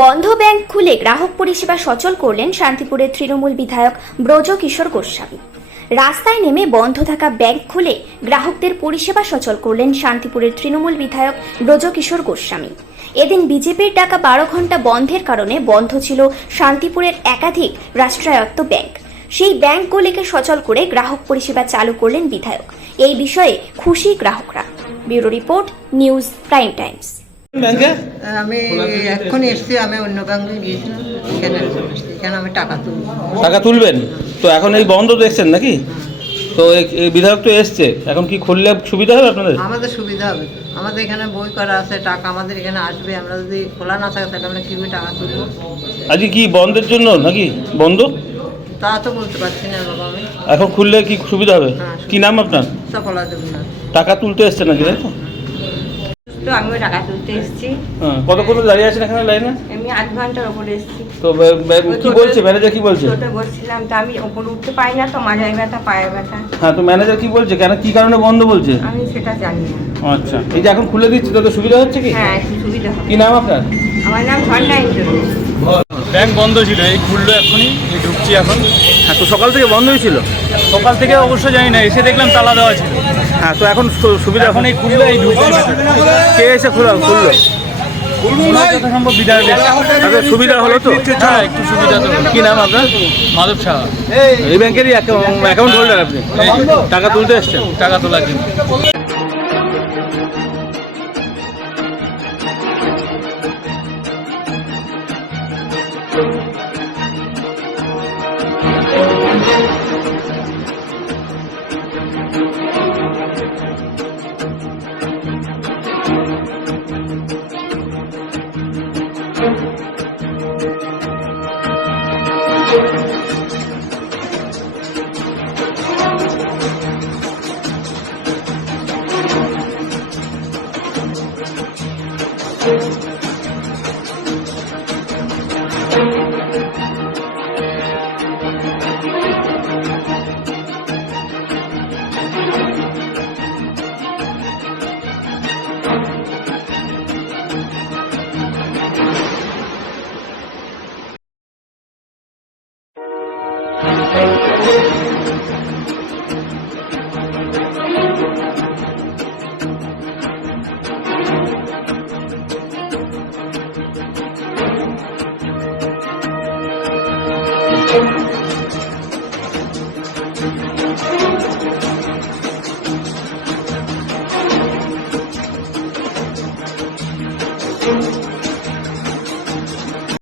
বন্ধ ব্যাংক খুলে গ্রাহক পরিষেবা সচল করলেন শান্তিপুরের তৃণমূল বিধায়ক ব্রজকিশোর গোস্বামী। রাস্তায় নেমে বন্ধ থাকা ব্যাংক খুলে গ্রাহকদের পরিষেবা সচল করলেন শান্তিপুরের তৃণমূল বিধায়ক ব্রজকিশোর গোস্বামী। এদিন বিজেপির ডাকা 12 ঘন্টা বন্ধের কারণে বন্ধ ছিল শান্তিপুরের একাধিক রাষ্ট্রায়ত্ত ব্যাংক। সেই ব্যাংকগুলিকে সচল করে গ্রাহক পরিষেবা চালু করলেন বিধায়ক। এই বিষয়ে খুশি গ্রাহকরা। Bureau report, news prime Times. ব্যাংকে আমি এক্ষুনি এসেছি, আমি অন্য ব্যাংকে গিয়েছিলাম, এখানে আমি টাকা তুলবেন। তো এখন এই বন্ধ দেখছেন নাকি? তো এই বিধায়ক তো এসছে, এখন কি খুললে সুবিধা হবে আপনাদের? আমাদের সুবিধা হবে, আমাদের এখানে বই করা আছে, টাকা আমাদের এখানে আসবে। আমরা যদি খোলা না থাকে তাহলে আমরা কীভাবে টাকা তুলবো? আজকে কি বন্ধের জন্য নাকি বন্ধ? তা তো বলতে পারছি না বাবা। আমি এখন খুললে কি সুবিধা হবে? কি নাম আপনার? সফলা দেব না। টাকা তুলতে এসছে নাকি? তাই তো, আমি টাকা তুলতে এসেছি। কতক্ষণ দাঁড়িয়ে আছেন এখানে লাইনে? আমি 8 ঘন্টার উপরে এসেছি। তো কি বলছে ম্যানেজার? কি বলছে? বলছিলাম তো আমি উপরে উঠতে পারি না, তো মাঝায় ব্যথা, পায়ে ব্যথা। হ্যাঁ, তো ম্যানেজার কি বলছে, কেন কি কারণে বন্ধ বলছে? আমি সেটা জানি না। আচ্ছা, এই যে এখন খুলে দিচ্ছি, তো সুবিধা হচ্ছে কি? হ্যাঁ, একটু সুবিধা হবে। কি নাম আপনার? আমার নাম ঝর্ণা ইন্দ্র। ব্যাংক বন্ধ ছিল, এই খুললো এক্ষুনি, এই ঢুকছি এখন। হ্যাঁ, তো সকাল থেকে বন্ধ হয়েছিল? সকাল থেকে অবশ্য জানি না, এসে দেখলাম তালা দেওয়া ছিল। হ্যাঁ, তো এখন সুবিধা? এখন এই খুললো, এই ঢুকছি। কে এসে খুললো? যথাসম্ভব বিধায়ক তাদের সুবিধা হলো তো? হ্যাঁ, একটু সুবিধা তো। কি নাম আপনার? মাধব সাহা। এই ব্যাংকেরই অ্যাকাউন্ট হোল্ডার আপনি? টাকা তুলতে এসছেন? টাকা তোলার জন্য। Thank you.